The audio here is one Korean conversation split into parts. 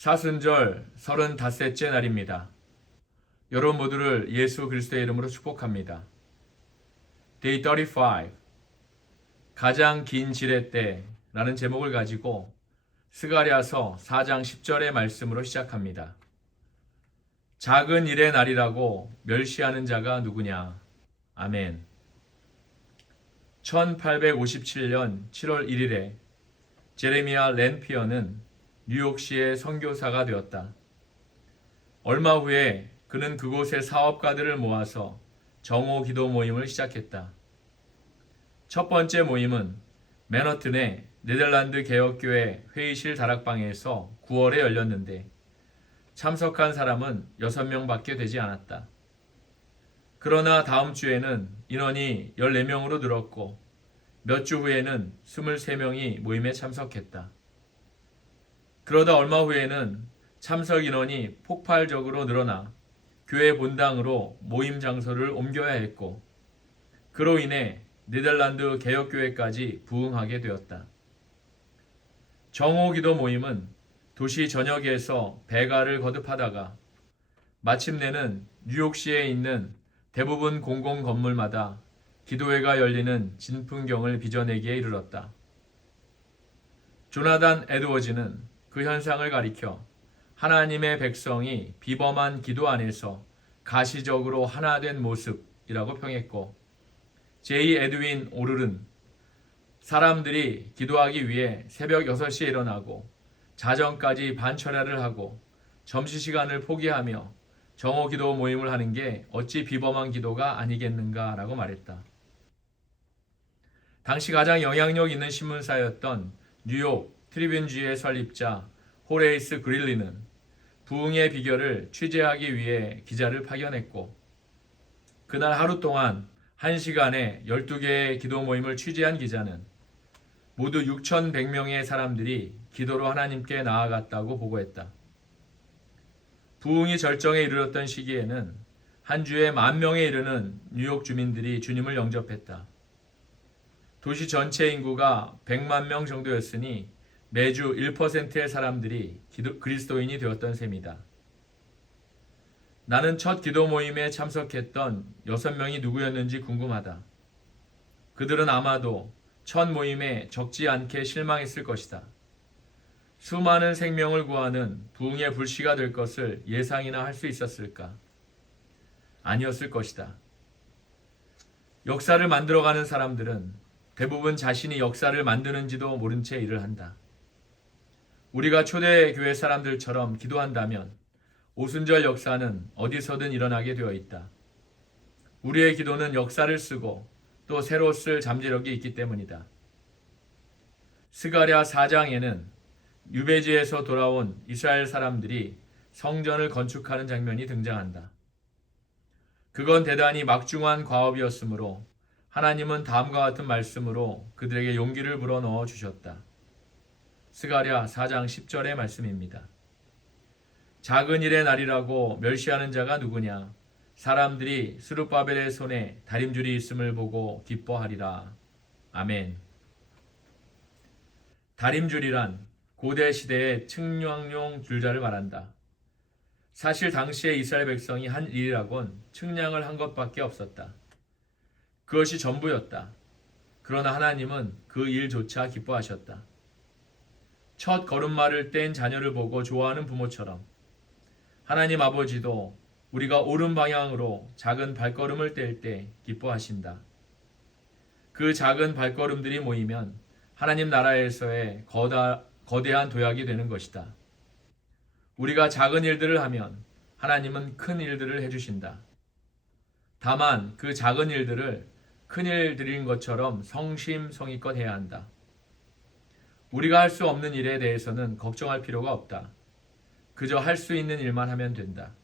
사순절 35째 날입니다. 여러분 모두를 예수 그리스도의 이름으로 축복합니다. Day 35 가장 긴 지렛대라는 제목을 가지고 스가랴서 4장 10절의 말씀으로 시작합니다. 작은 일의 날이라고 멸시하는 자가 누구냐? 아멘. 1857년 7월 1일에 제레미야 랜피어는 뉴욕시의 선교사가 되었다. 얼마 후에 그는 그곳의 사업가들을 모아서 정오 기도 모임을 시작했다. 첫 번째 모임은 맨하튼의 네덜란드 개혁교회 회의실 다락방에서 9월에 열렸는데 참석한 사람은 6명밖에 되지 않았다. 그러나 다음 주에는 인원이 14명으로 늘었고 몇 주 후에는 23명이 모임에 참석했다. 그러다 얼마 후에는 참석 인원이 폭발적으로 늘어나 교회 본당으로 모임 장소를 옮겨야 했고 그로 인해 네덜란드 개혁교회까지 부흥하게 되었다. 정오기도 모임은 도시 전역에서 배가를 거듭하다가 마침내는 뉴욕시에 있는 대부분 공공 건물마다 기도회가 열리는 진풍경을 빚어내기에 이르렀다. 조나단 에드워즈는 그 현상을 가리켜 하나님의 백성이 비범한 기도 안에서 가시적으로 하나된 모습이라고 평했고 제이 에드윈 오르른 사람들이 기도하기 위해 새벽 6시에 일어나고 자정까지 반철야를 하고 점심시간을 포기하며 정오기도 모임을 하는 게 어찌 비범한 기도가 아니겠는가라고 말했다. 당시 가장 영향력 있는 신문사였던 뉴욕 트리뷴지의 설립자 호레이스 그릴리는 부흥의 비결을 취재하기 위해 기자를 파견했고 그날 하루 동안 1시간에 12개의 기도 모임을 취재한 기자는 모두 6,100명의 사람들이 기도로 하나님께 나아갔다고 보고했다. 부흥이 절정에 이르렀던 시기에는 한 주에 10,000명에 이르는 뉴욕 주민들이 주님을 영접했다. 도시 전체 인구가 100만 명 정도였으니 매주 1%의 사람들이 그리스도인이 되었던 셈이다. 나는 첫 기도 모임에 참석했던 6명이 누구였는지 궁금하다. 그들은 아마도 첫 모임에 적지 않게 실망했을 것이다. 수많은 생명을 구하는 부흥의 불씨가 될 것을 예상이나 할 수 있었을까? 아니었을 것이다. 역사를 만들어가는 사람들은 대부분 자신이 역사를 만드는지도 모른 채 일을 한다. 우리가 초대교회 사람들처럼 기도한다면 오순절 역사는 어디서든 일어나게 되어 있다. 우리의 기도는 역사를 쓰고 또 새로 쓸 잠재력이 있기 때문이다. 스가랴 4장에는 유배지에서 돌아온 이스라엘 사람들이 성전을 건축하는 장면이 등장한다. 그건 대단히 막중한 과업이었으므로 하나님은 다음과 같은 말씀으로 그들에게 용기를 불어넣어 주셨다. 스가랴 4장 10절의 말씀입니다. 작은 일의 날이라고 멸시하는 자가 누구냐? 사람들이 스룹바벨의 손에 다림줄이 있음을 보고 기뻐하리라. 아멘. 다림줄이란 고대 시대의 측량용 줄자를 말한다. 사실 당시의 이스라엘 백성이 한 일이라곤 측량을 한 것밖에 없었다. 그것이 전부였다. 그러나 하나님은 그 일조차 기뻐하셨다. 첫 걸음마를 뗀 자녀를 보고 좋아하는 부모처럼 하나님 아버지도 우리가 옳은 방향으로 작은 발걸음을 뗄 때 기뻐하신다. 그 작은 발걸음들이 모이면 하나님 나라에서의 거대한 도약이 되는 것이다. 우리가 작은 일들을 하면 하나님은 큰 일들을 해주신다. 다만 그 작은 일들을 큰 일들인 것처럼 성심성의껏 해야 한다. 우리가 할 수 없는 일에 대해서는 걱정할 필요가 없다. 그저 할 수 있는 일만 하면 된다.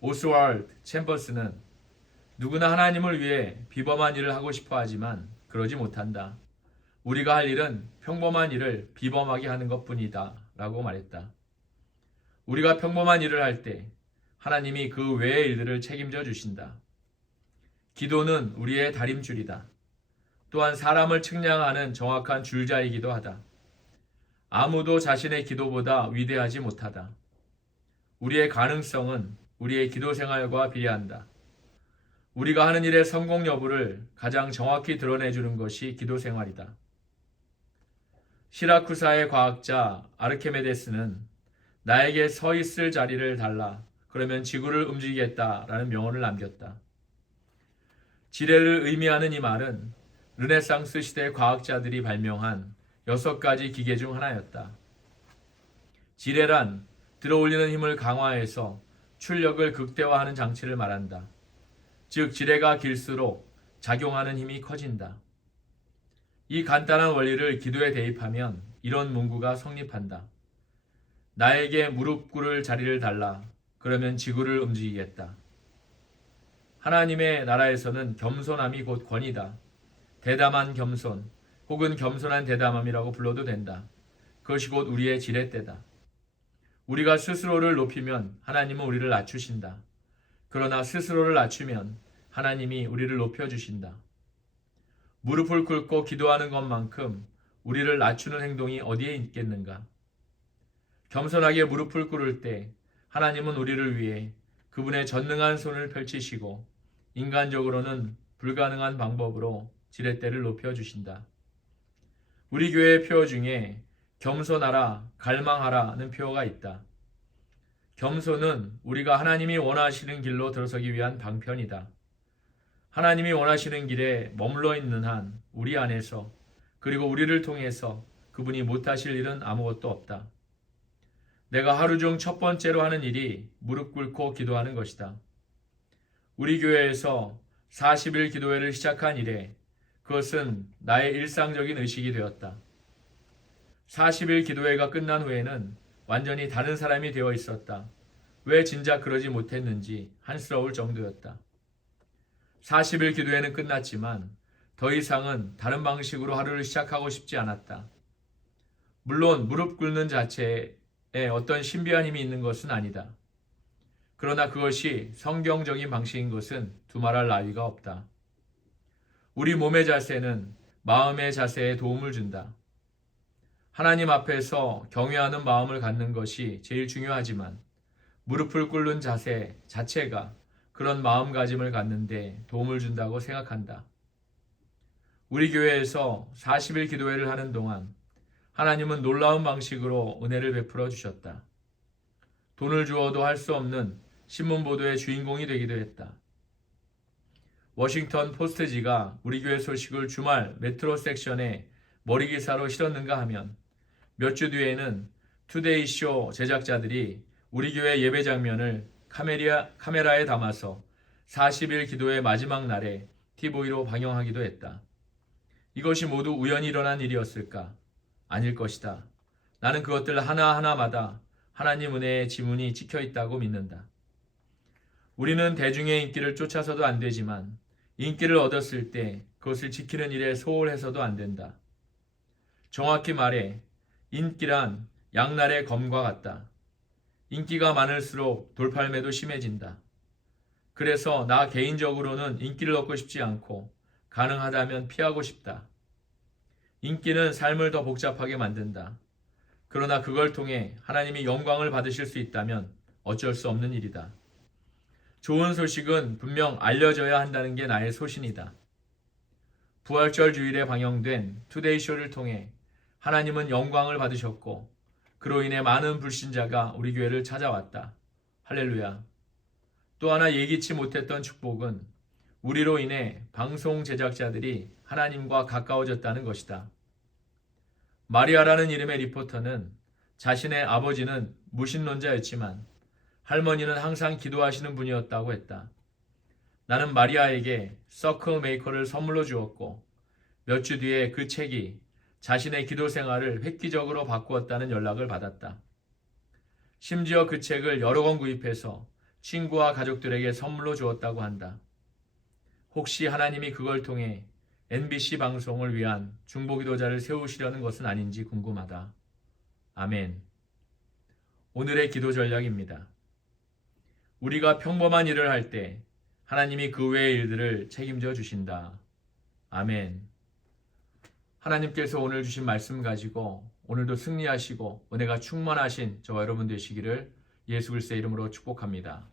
오스왈드 챔버스는 누구나 하나님을 위해 비범한 일을 하고 싶어 하지만 그러지 못한다. 우리가 할 일은 평범한 일을 비범하게 하는 것뿐이다 라고 말했다. 우리가 평범한 일을 할 때 하나님이 그 외의 일들을 책임져 주신다. 기도는 우리의 다림줄이다. 또한 사람을 측량하는 정확한 줄자이기도 하다. 아무도 자신의 기도보다 위대하지 못하다. 우리의 가능성은 우리의 기도 생활과 비례한다. 우리가 하는 일의 성공 여부를 가장 정확히 드러내주는 것이 기도 생활이다. 시라쿠사의 과학자 아르케메데스는 나에게 서 있을 자리를 달라. 그러면 지구를 움직이겠다라는 명언을 남겼다. 지뢰를 의미하는 이 말은 르네상스 시대 과학자들이 발명한 6가지 기계 중 하나였다. 지뢰란 들어올리는 힘을 강화해서 출력을 극대화하는 장치를 말한다. 즉 지뢰가 길수록 작용하는 힘이 커진다. 이 간단한 원리를 기도에 대입하면 이런 문구가 성립한다. 나에게 무릎 꿇을 자리를 달라. 그러면 지구를 움직이겠다. 하나님의 나라에서는 겸손함이 곧 권위다. 대담한 겸손 혹은 겸손한 대담함이라고 불러도 된다. 그것이 곧 우리의 지렛대다. 우리가 스스로를 높이면 하나님은 우리를 낮추신다. 그러나 스스로를 낮추면 하나님이 우리를 높여주신다. 무릎을 꿇고 기도하는 것만큼 우리를 낮추는 행동이 어디에 있겠는가? 겸손하게 무릎을 꿇을 때 하나님은 우리를 위해 그분의 전능한 손을 펼치시고 인간적으로는 불가능한 방법으로 지렛대를 높여주신다. 우리 교회의 표어 중에 겸손하라, 갈망하라는 표어가 있다. 겸손은 우리가 하나님이 원하시는 길로 들어서기 위한 방편이다. 하나님이 원하시는 길에 머물러 있는 한 우리 안에서 그리고 우리를 통해서 그분이 못하실 일은 아무것도 없다. 내가 하루 중 첫 번째로 하는 일이 무릎 꿇고 기도하는 것이다. 우리 교회에서 40일 기도회를 시작한 이래 그것은 나의 일상적인 의식이 되었다. 40일 기도회가 끝난 후에는 완전히 다른 사람이 되어 있었다. 왜 진작 그러지 못했는지 한스러울 정도였다. 40일 기도회는 끝났지만 더 이상은 다른 방식으로 하루를 시작하고 싶지 않았다. 물론 무릎 꿇는 자체에 어떤 신비한 힘이 있는 것은 아니다. 그러나 그것이 성경적인 방식인 것은 두말할 나위가 없다. 우리 몸의 자세는 마음의 자세에 도움을 준다. 하나님 앞에서 경외하는 마음을 갖는 것이 제일 중요하지만 무릎을 꿇는 자세 자체가 그런 마음가짐을 갖는데 도움을 준다고 생각한다. 우리 교회에서 40일 기도회를 하는 동안 하나님은 놀라운 방식으로 은혜를 베풀어 주셨다. 돈을 주어도 할 수 없는 신문 보도의 주인공이 되기도 했다. 워싱턴 포스트지가 우리 교회 소식을 주말 메트로 섹션에 머리 기사로 실었는가 하면 몇 주 뒤에는 투데이쇼 제작자들이 우리 교회 예배 장면을 카메라에 담아서 40일 기도의 마지막 날에 TV로 방영하기도 했다. 이것이 모두 우연히 일어난 일이었을까? 아닐 것이다. 나는 그것들 하나하나마다 하나님 은혜의 지문이 찍혀 있다고 믿는다. 우리는 대중의 인기를 쫓아서도 안 되지만 인기를 얻었을 때 그것을 지키는 일에 소홀해서도 안 된다. 정확히 말해 인기란 양날의 검과 같다. 인기가 많을수록 돌팔매도 심해진다. 그래서 나 개인적으로는 인기를 얻고 싶지 않고 가능하다면 피하고 싶다. 인기는 삶을 더 복잡하게 만든다. 그러나 그걸 통해 하나님이 영광을 받으실 수 있다면 어쩔 수 없는 일이다. 좋은 소식은 분명 알려져야 한다는 게 나의 소신이다. 부활절 주일에 방영된 투데이쇼를 통해 하나님은 영광을 받으셨고 그로 인해 많은 불신자가 우리 교회를 찾아왔다. 할렐루야. 또 하나 예기치 못했던 축복은 우리로 인해 방송 제작자들이 하나님과 가까워졌다는 것이다. 마리아라는 이름의 리포터는 자신의 아버지는 무신론자였지만 할머니는 항상 기도하시는 분이었다고 했다. 나는 마리아에게 서클 메이커를 선물로 주었고 몇 주 뒤에 그 책이 자신의 기도 생활을 획기적으로 바꾸었다는 연락을 받았다. 심지어 그 책을 여러 권 구입해서 친구와 가족들에게 선물로 주었다고 한다. 혹시 하나님이 그걸 통해 NBC 방송을 위한 중보기도자를 세우시려는 것은 아닌지 궁금하다. 아멘. 오늘의 기도 전략입니다. 우리가 평범한 일을 할 때 하나님이 그 외의 일들을 책임져 주신다. 아멘. 하나님께서 오늘 주신 말씀 가지고 오늘도 승리하시고 은혜가 충만하신 저와 여러분 되시기를 예수 그리스도의 이름으로 축복합니다.